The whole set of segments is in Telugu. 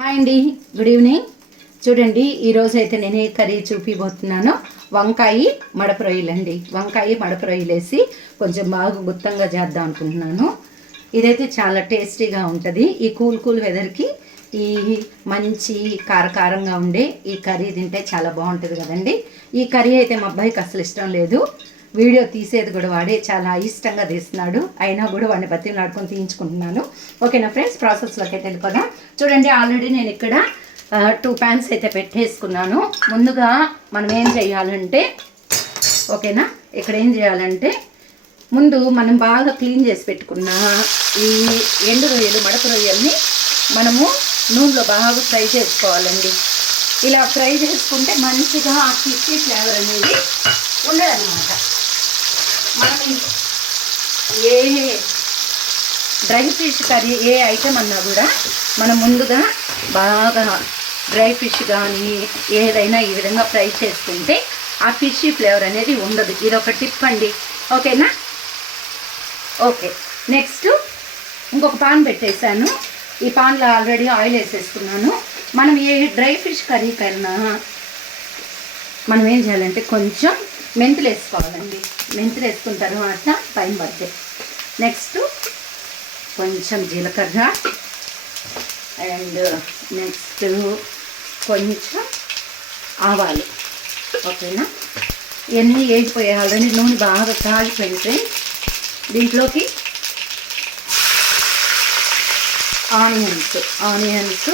హాయ్ అండి గుడ్ ఈవినింగ్. చూడండి ఈరోజు అయితే నేను ఏ కర్రీ చూపిపోతున్నాను వంకాయ మడప రొయ్యలు అండి వంకాయ మడప రొయ్యలేసి కొంచెం బాగా గుత్తంగా చేద్దాం అనుకుంటున్నాను. ఇదైతే చాలా టేస్టీగా ఉంటుంది. ఈ కూల్ కూల్ వెదర్కి ఈ మంచి కారకారంగా ఉండే ఈ కర్రీ తింటే చాలా బాగుంటుంది కదండి. ఈ కర్రీ అయితే మా అబ్బాయికి అసలు ఇష్టం లేదు. వీడియో తీసేది కూడా వాడే చాలా ఇష్టంగా తీస్తున్నాడు. అయినా కూడా వాడిని బతిని నాడుకొని తీయించుకుంటున్నాను. ఓకేనా ఫ్రెండ్స్? ప్రాసెస్లోకి అయితే వెళ్ళిపోదాం. చూడండి ఆల్రెడీ నేను ఇక్కడ టూ ప్యాన్స్ అయితే పెట్టేసుకున్నాను. ముందుగా మనం ఏం చేయాలంటే ఓకేనా? ఇక్కడ ఏం చేయాలంటే ముందు మనం బాగా క్లీన్ చేసి పెట్టుకున్న ఈ ఎండు రొయ్యలు మడక రొయ్యల్ని మనము నూనెలో బాగా ఫ్రై చేసుకోవాలండి. ఇలా ఫ్రై చేసుకుంటే మంచిగా ఆ కిక్కి ఫ్లేవర్ అనేది ఉండదన్నమాట. మనం ఏ డ్రై ఫిష్ కర్రీ ఏ ఐటెం అన్నా కూడా మనం ముందుగా బాగా డ్రై ఫిష్ కానీ ఏదైనా ఈ విధంగా ఫ్రై చేసుకుంటే ఆ ఫిష్ ఫ్లేవర్ అనేది ఉండదు. ఇది ఒక టిప్ అండి. ఓకేనా? ఓకే. నెక్స్ట్ ఇంకొక పాన్ పెట్టేశాను. ఈ పాన్లో ఆల్రెడీ ఆయిల్ వేసేసుకున్నాను. మనం ఏ డ్రై ఫిష్ కర్రీకైనా మనం ఏం చేయాలంటే కొంచెం మెంతులు వేసుకోవాలండి. మెంతులు వేసుకున్న తర్వాత పైన పడతాయి నెక్స్ట్ కొంచెం జీలకర్ర. అండ్ నెక్స్ట్ కొంచెం ఆవాలు. ఓకేనా? ఇవన్నీ వేగిపోయాయి ఆల్రెడీ నూనె బాగా కాగిపోయింది దీంట్లోకి ఆనియన్స్. ఆనియన్స్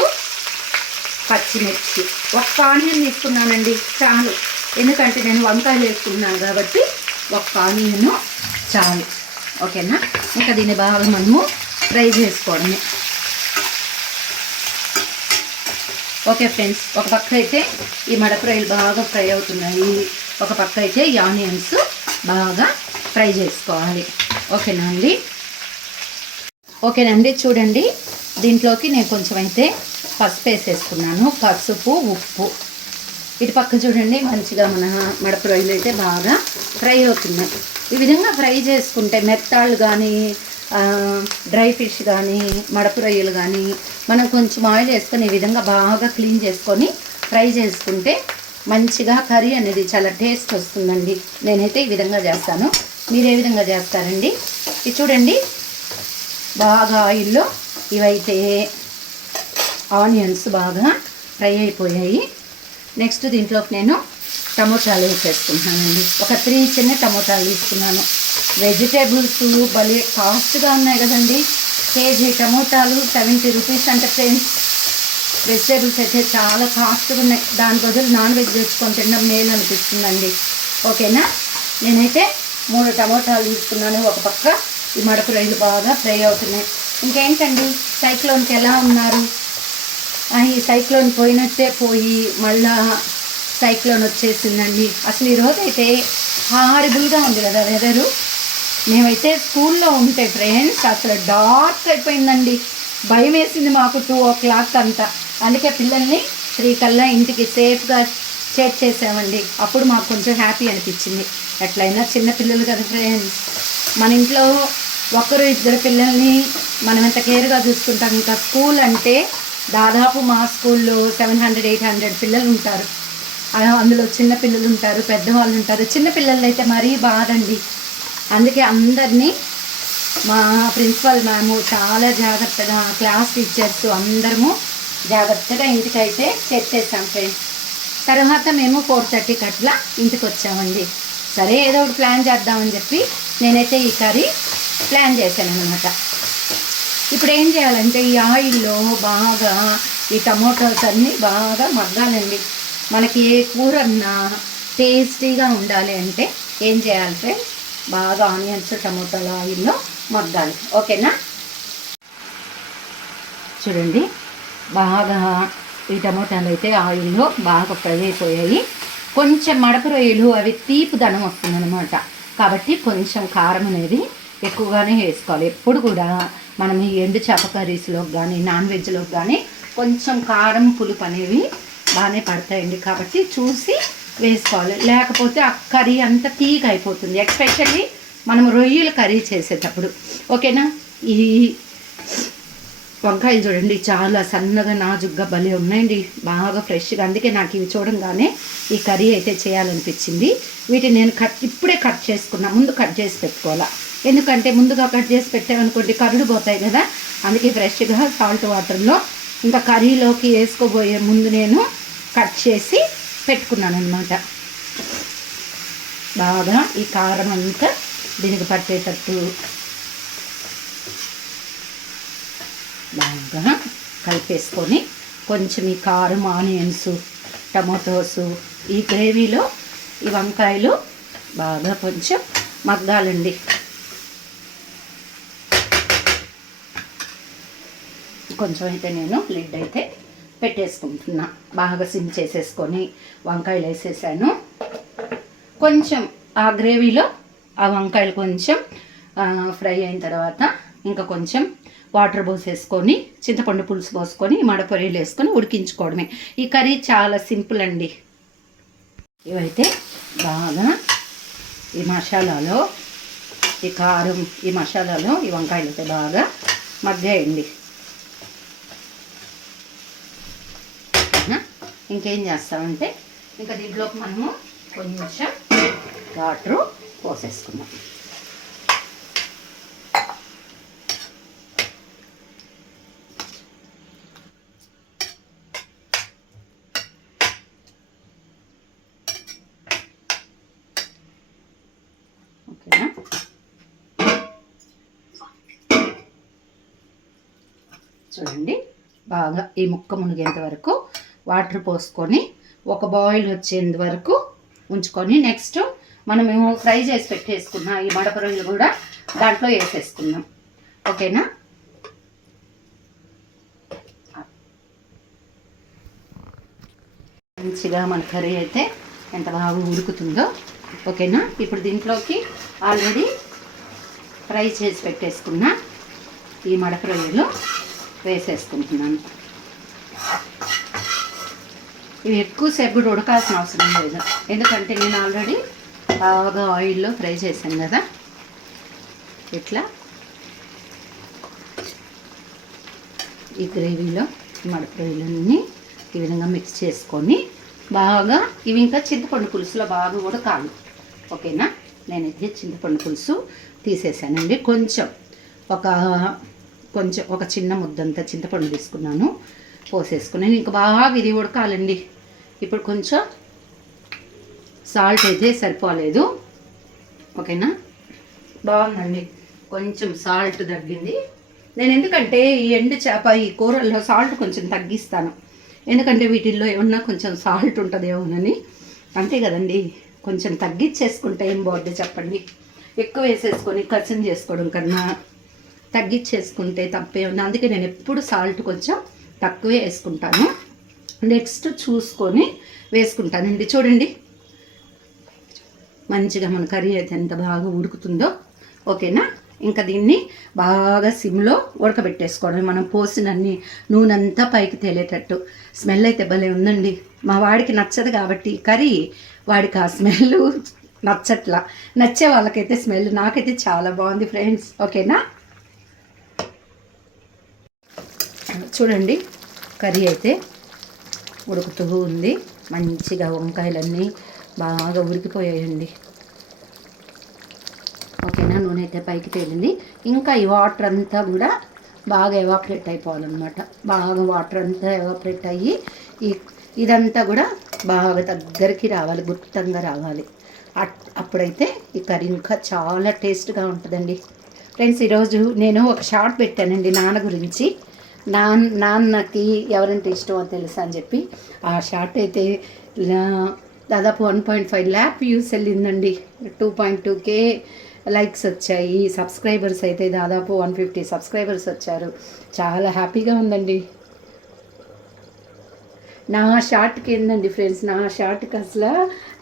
పచ్చిమిర్చి. ఒక్క ఆనియన్ తీసుకున్నానండి చాలు. ఎందుకంటే నేను వంకాయలు వేసుకున్నాను కాబట్టి ఒక్క ఆనియన్ చాలు. ఓకేనా? ఇంకా దీన్ని బాగా మనము ఫ్రై చేసుకోవడమే. ఓకే ఫ్రెండ్స్ ఒక పక్క అయితే ఈ మడపరాయలు బాగా ఫ్రై అవుతున్నాయి. ఒక పక్క అయితే ఈ ఆనియన్స్ బాగా ఫ్రై చేసుకోవాలి. ఓకేనా అండి? ఓకేనండి చూడండి. దీంట్లోకి నేను కొంచెం అయితే పసుపు వేసేసుకున్నాను. పసుపు ఉప్పు. ఇటు పక్క చూడండి మంచిగా మన మడప రొయ్యలు అయితే బాగా ఫ్రై అవుతున్నాయి. ఈ విధంగా ఫ్రై చేసుకుంటే మెత్తాళ్ళు కానీ డ్రై ఫిష్ కానీ మడప రొయ్యలు కానీ మనం కొంచెం ఆయిల్ వేసుకొని ఈ విధంగా బాగా క్లీన్ చేసుకొని ఫ్రై చేసుకుంటే మంచిగా కర్రీ అనేది చాలా టేస్ట్ వస్తుందండి. నేనైతే ఈ విధంగా చేస్తాను. మీరు ఏ విధంగా చేస్తారండి? ఇది చూడండి. బాగా ఆయిల్లో ఇవైతే ఆనియన్స్ బాగా ఫ్రై అయిపోయాయి. నెక్స్ట్ దీంట్లోకి నేను టమోటాలు వేసేసుకుంటున్నానండి. ఒక త్రీ చిన్న టమోటాలు తీసుకున్నాను. వెజిటేబుల్స్ భలే కాస్ట్గా ఉన్నాయి కదండి. కేజీ టమోటాలు సెవెంటీ రూపీస్ అంటే ఫ్రెండ్స్. వెజిటేబుల్స్ అయితే చాలా కాస్ట్గా ఉన్నాయి. దాని బదులు నాన్ వెజ్ తెచ్చుకొని తినడం మేలు అనిపిస్తుందండి. ఓకేనా? నేనైతే మూడు టమోటాలు తీసుకున్నాను. ఒక పక్క ఈ మడప రెండు బాగా ఫ్రై అవుతున్నాయి. ఇంకేంటండి? సైక్లోన్కి ఎలా ఉన్నారు? ఈ సైక్లోన్ పోయినట్టే పోయి మళ్ళా సైక్లోన్ వచ్చేసిందండి. అసలు ఈరోజు అయితే హారిబుల్గా ఉంది కదా వెదరు మేమైతే స్కూల్లో ఉంటే ఫ్రెండ్స్ అసలు డార్క్ అయిపోయిందండి. భయం వేసింది మాకు టూ ఓ క్లాక్ అంతా. అందుకే పిల్లల్ని త్రీ కల్లా ఇంటికి సేఫ్గా చేర్చేసామండి. అప్పుడు మాకు కొంచెం హ్యాపీ అనిపించింది. ఎట్లయినా చిన్న పిల్లలు కదా ఫ్రెండ్స్ మన ఇంట్లో ఒకరు ఇద్దరు పిల్లల్ని మనం ఎంత కేర్గా చూసుకుంటాం ఇంకా స్కూల్ అంటే దాదాపు మా స్కూల్లో సెవెన్ హండ్రెడ్ ఎయిట్ హండ్రెడ్ పిల్లలు ఉంటారు. అందులో చిన్న పిల్లలు ఉంటారు పెద్దవాళ్ళు ఉంటారు. చిన్న పిల్లలు అయితే మరీ బాధండి. అందుకే అందరినీ మా ప్రిన్సిపల్ మ్యామ్ చాలా జాగ్రత్తగా క్లాస్ టీచర్స్ అందరము జాగ్రత్తగా ఇంటికైతే చేర్చేసాం ఫ్రెండ్స్. తర్వాత మేము ఫోర్ థర్టీకి అట్లా ఇంటికి వచ్చామండి సరే ఏదో ఒకటి ప్లాన్ చేద్దామని చెప్పి నేనైతే ఈ కర్రీ ప్లాన్ చేశాను అనమాట ఇప్పుడు ఏం చేయాలంటే ఈ ఆయిల్లో బాగా ఈ టమోటాస్ అన్నీ బాగా మగ్గాలండి. మనకి ఏ కూర అన్నా టేస్టీగా ఉండాలి అంటే ఏం చేయాలి ఫ్రెండ్స్ బాగా ఆనియన్స్ టమోటాల ఆయిల్లో మగ్గాలి. ఓకేనా? చూడండి. బాగా ఈ టమోటాలు అయితే ఆయిల్లో బాగా ఫ్రై అయిపోయాయి కొంచెం మడప రొయ్యలు అవి తీపిదనం వస్తుందన్నమాట. కాబట్టి కొంచెం కారం అనేది ఎక్కువగానే వేసుకోవాలి. ఎప్పుడు కూడా మనం ఈ ఎండు చేప కర్రీస్లోకి కానీ నాన్ వెజ్లోకి కానీ కొంచెం కారం పులుపు అనేవి బాగానే పడతాయండి. కాబట్టి చూసి వేసుకోవాలి. లేకపోతే ఆ కర్రీ అంతా తీగ అయిపోతుంది. ఎస్పెషల్లీ మనం రొయ్యలు కర్రీ చేసేటప్పుడు. ఓకేనా? ఈ వంకాయలు చూడండి. చాలా సన్నగా నాజుగ్గా భలే ఉన్నాయండి. బాగా ఫ్రెష్గా. అందుకే నాకు ఇవి చూడంగానే ఈ కర్రీ అయితే చేయాలనిపించింది. వీటిని నేను కట్ ఇప్పుడే కట్ చేసుకున్నా. ముందు కట్ చేసి పెట్టుకోవాలా? ఎందుకంటే ముందుగా కట్ చేసి పెట్టామనుకోండి కరుడు పోతాయి కదా? అందుకే ఫ్రెష్గా సాల్ట్ వాటర్లో ఇంకా కర్రీలోకి వేసుకోబోయే ముందు నేను కట్ చేసి పెట్టుకున్నాను అనమాట బాగా ఈ కారం అంతా దీనికి పట్టేటట్టు బాగా కలిపేసుకొని కొంచెం ఈ కారం ఆనియన్స్ టమాటోస్ ఈ గ్రేవీలో ఈ వంకాయలు బాగా కొంచెం మగ్గాలండి. కొంచెం అయితే నేను లిడ్ అయితే పెట్టేసుకుంటున్నా. బాగా సిమ్ చేసేసుకొని వంకాయలు వేసేసాను. కొంచెం ఆ గ్రేవీలో ఆ వంకాయలు కొంచెం ఫ్రై అయిన తర్వాత ఇంకా కొంచెం వాటర్ పోసేసుకొని చింతపండు పులుసు పోసుకొని మడపొరీలు వేసుకొని ఉడికించుకోవడమే. ఈ కర్రీ చాలా సింపుల్ అండి. ఇవైతే బాగా ఈ మసాలాలో ఈ కారం ఈ మసాలాలో ఈ వంకాయలు అయితే బాగా మగ్గాయండి. ఇంకేం చేస్తామంటే ఇంకా దీంట్లోకి మనము కొంచెం వాటరు పోసేసుకుందాం. ఓకేనా? చూడండి బాగా ఈ ముక్క మునిగేంత వరకు వాటర్ పోసుకొని ఒక బాయిల్ వచ్చేంత వరకు ఉంచుకొని నెక్స్ట్ మనము ఫ్రై చేసి పెట్టేసుకున్న ఈ మడప రొయ్యలు కూడా దాంట్లో వేసేసుకుందాం. ఓకేనా? మంచిగా మన కర్రీ అయితే ఎంత బాగా ఉడుకుతుందో. ఓకేనా? ఇప్పుడు దీంట్లోకి ఆల్రెడీ ఫ్రై చేసి పెట్టేసుకున్న ఈ మడక రొయ్యలు వేసేసుకుంటున్నాను. ఇవి ఎక్కువసేపు కూడా ఉడకాల్సిన అవసరం లేదు. ఎందుకంటే నేను ఆల్రెడీ బాగా ఆయిల్లో ఫ్రై చేశాను కదా. ఇట్లా. ఈ గ్రేవీలో మడక ఈ విధంగా మిక్స్ చేసుకొని బాగా ఇవి ఇంకా చింతపండు పులుసులో బాగా ఉడకాలి. ఓకేనా? నేను ఇది చింతపండు పులుసు తీసేసానండి. కొంచెం ఒక కొంచెం ఒక చిన్న ముద్దంతా చింతపండు తీసుకున్నాను. పోసేసుకున్నాను. ఇంకా బాగా ఇది ఉడకాలండి. ఇప్పుడు కొంచెం సాల్ట్ అయితే సరిపోలేదు. ఓకేనా? బాగుందండి. కొంచెం సాల్ట్ తగ్గింది. నేను ఎందుకంటే ఈ ఎండు చేప ఈ కూరల్లో సాల్ట్ కొంచెం తగ్గిస్తాను. ఎందుకంటే వీటిల్లో ఏమన్నా కొంచెం సాల్ట్ ఉంటుందేమోనని అంతే కదండి. కొంచెం తగ్గించేసుకుంటే ఏం బాగుంది చెప్పండి. ఎక్కువ వేసేసుకొని కచం చేసుకోవడం కన్నా తగ్గించేసుకుంటే తప్పే ఉంది అందుకే నేను ఎప్పుడు సాల్ట్ కొంచెం తక్కువే వేసుకుంటాను. నెక్స్ట్ చూసుకొని వేసుకుంటానండి చూడండి. మంచిగా మన కర్రీ అయితే ఎంత బాగా ఉడుకుతుందో. ఓకేనా? ఇంకా దీన్ని బాగా సిమ్లో ఉడకబెట్టేసుకోవడం మనం పోసినన్ని నూనె అంతా పైకి తేలేటట్టు. స్మెల్ అయితే భలే ఉందండి. మా వాడికి నచ్చదు కాబట్టి కర్రీ వాడికి ఆ స్మెల్ నచ్చట్లా. నచ్చే వాళ్ళకైతే స్మెల్. నాకైతే చాలా బాగుంది ఫ్రెండ్స్. ఓకేనా? చూడండి. కర్రీ అయితే ఉడుకుతూ ఉంది. మంచిగా వంకాయలన్నీ బాగా ఉడికిపోయాయండి. ఓకేనా? నూనె అయితే పైకి తేలింది. ఇంకా ఈ వాటర్ అంతా కూడా బాగా ఎవాపరేట్ అయిపోవాలన్నమాట. బాగా వాటర్ అంతా ఎవాపరేట్ అయ్యి ఈ ఇదంతా కూడా బాగా దగ్గరికి రావాలి గుప్తంగా రావాలి. అట్- అప్పుడైతే ఈ కర్రీ ఇంకా చాలా టేస్ట్గా ఉంటుందండి. ఫ్రెండ్స్ ఈరోజు నేను ఒక షార్ట్ పెట్టానండి నాన్న గురించి. నాన్న నాన్నకి ఎవరంటే ఇష్టమో తెలుసా అని చెప్పి ఆ షార్ట్ అయితే దాదాపు one point five lakh views వెళ్ళిందండి. Two point two K likes వచ్చాయి. సబ్స్క్రైబర్స్ అయితే దాదాపు వన్ ఫిఫ్టీ సబ్స్క్రైబర్స్ వచ్చారు. చాలా హ్యాపీగా ఉందండి. నా షార్ట్కి ఏందండి ఫ్రెండ్స్? నా షార్ట్కి అసలు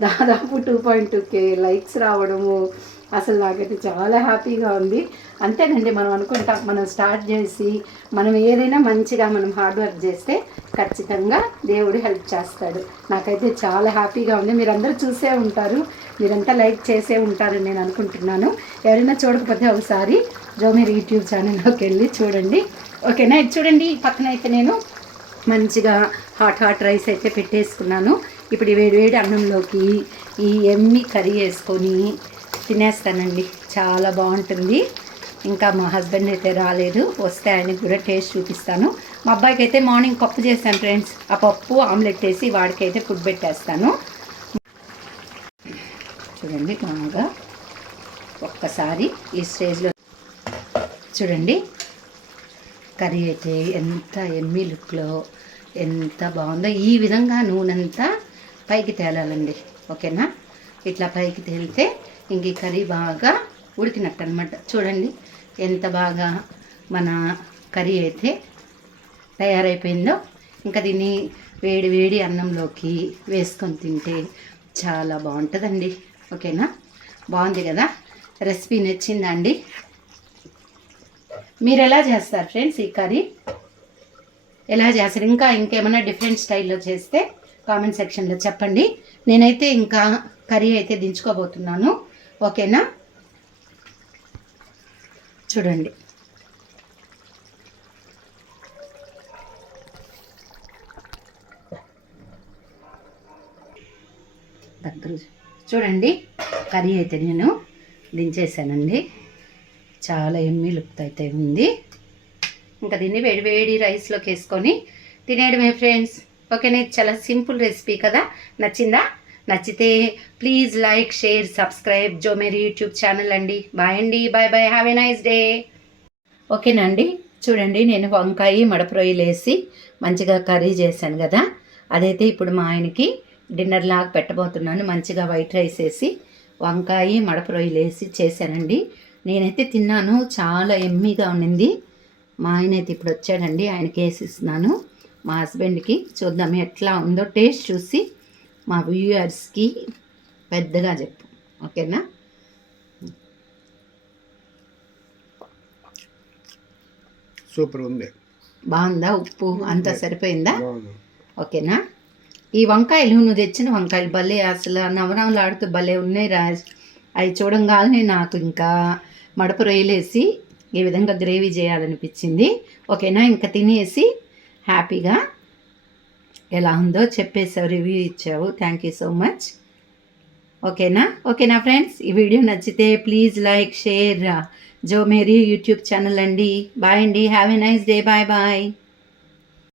దాదాపు two point two K likes రావడము అసలు నాకైతే చాలా హ్యాపీగా ఉంది. అంతేనండి మనం అనుకుంటాం మనం స్టార్ట్ చేసి మనం ఏదైనా మంచిగా మనం హార్డ్ వర్క్ చేస్తే ఖచ్చితంగా దేవుడు హెల్ప్ చేస్తాడు. నాకైతే చాలా హ్యాపీగా ఉంది. మీరందరూ చూసే ఉంటారు మీరంతా లైక్ చేసే ఉంటారని నేను అనుకుంటున్నాను. ఎవరైనా చూడకపోతే ఒకసారి జోమీర్ యూట్యూబ్ ఛానల్లోకి వెళ్ళి చూడండి. ఓకేనా? చూడండి పక్కన అయితే నేను మంచిగా హాట్ హాట్ రైస్ అయితే పెట్టేసుకున్నాను. ఇప్పుడు వేడి వేడి అన్నంలోకి ఈ ఎమ్మి కర్రీ వేసుకొని తినేస్తానండి. చాలా బాగుంటుంది. ఇంకా మా హస్బెండ్ అయితే రాలేదు. వస్తే ఆయనకి కూడా టేస్ట్ చూపిస్తాను. మా అబ్బాయికి అయితే మార్నింగ్ పప్పు చేశాను ఫ్రెండ్స్. ఆ పప్పు ఆమ్లెట్ వేసి వాడికి అయితే ఫుడ్ పెట్టేస్తాను. చూడండి బాగా ఒక్కసారి ఈ స్టేజ్లో చూడండి. కర్రీ అయితే ఎంత ఎమ్మి లుక్లో ఎంత బాగుందో. ఈ విధంగా నూనెంతా పైకి తేలాలండి. ఓకేనా? ఇట్లా పైకి తేలితే ఇంక ఈ కర్రీ బాగా ఉడికినట్టు అనమాట చూడండి ఎంత బాగా మన కర్రీ అయితే తయారైపోయిందో. ఇంకా దీన్ని వేడి వేడి అన్నంలోకి వేసుకొని తింటే చాలా బాగుంటుందండి. ఓకేనా? బాగుంది కదా? రెసిపీ నచ్చిందా అండి? మీరు ఎలా చేస్తారు ఫ్రెండ్స్ ఈ కర్రీ? ఎలా చేస్తారు? ఇంకా ఇంకేమైనా డిఫరెంట్ స్టైల్లో చేస్తే కామెంట్ సెక్షన్లో చెప్పండి. నేనైతే ఇంకా కర్రీ అయితే దించుకోబోతున్నాను. ఓకేనా? చూడండి. దగ్గర చూడండి కర్రీ అయితే నేను దించేసానండి. చాలా ఎమ్మి లుప్త అయితే ఉంది. ఇంకా దీన్ని వేడి వేడి రైస్లోకి వేసుకొని తినేయడమే ఫ్రెండ్స్ ఓకేనా? ఇది చాలా సింపుల్ రెసిపీ కదా? నచ్చిందా? నచ్చితే please like share subscribe Jo Mary YouTube channel అండి. బాయ్ అండి. Bye bye have a nice day ఓకేనండి చూడండి నేను వంకాయ మడపరొయ్యలు వేసి మంచిగా కర్రీ చేశాను కదా. అదైతే ఇప్పుడు మా ఆయనకి డిన్నర్ లాగా పెట్టబోతున్నాను. మంచిగా వైట్ రైస్ వేసి వంకాయ మడపరొయ్యలు వేసి చేశానండి. నేనైతే తిన్నాను. చాలా ఎమ్మీగా ఉండింది. మా ఆయన అయితే ఇప్పుడు వచ్చాడండి. ఆయనకి వేసిస్తున్నాను. మా హస్బెండ్కి చూద్దాం ఎట్లా ఉందో టేస్ట్ చూసి మా వ్యూయర్స్కి పెద్దగా చెప్పు. ఓకేనా? సూపర్ ఉంది. బాగుందా ఉప్పు? అంతా సరిపోయిందా? ఓకేనా? ఈ వంకాయలు నువ్వు తెచ్చిన వంకాయలు భలే అసలు నవనవలాడుతూ భలే ఉన్నాయి రాజ్ అవి చూడంగానే నాకు ఇంకా మడప రొయ్యలేసి ఈ విధంగా గ్రేవీ చేయాలనిపించింది. ఓకేనా? ఇంకా తినేసి హ్యాపీగా ఎలా ఉందో చెప్పేసావు రివ్యూ ఇచ్చావు. థ్యాంక్ యూ సో మచ్ ఓకేనా ఓకేనా ఫ్రెండ్స్ ఈ వీడియో నచ్చితే please like share Jo Mary YouTube channel అండి. బాయ్ అండి. Have a nice day bye bye